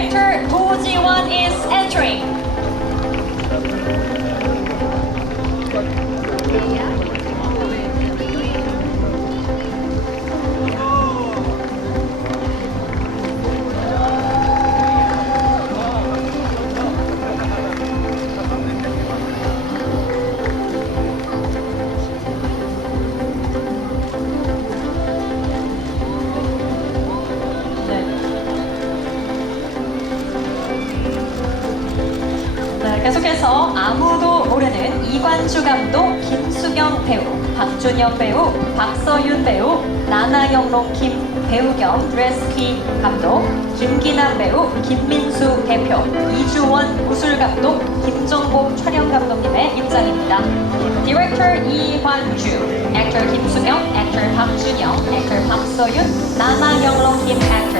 actor Go Ji-won is entering. 네, 계속해서 아무도 모르는 이관주 감독, 김수경 배우, 박준영 배우, 박서윤 배우, 나나영롱 김 배우 겸 드레스키 감독, 김기남 배우, 김민수 대표, 이주원 무술 감독, 김정복 촬영 감독님의 입장입니다. 디렉터 이관주, 액터 김수경, 액터 박준영, 액터 박서윤, 나나영롱 김 액터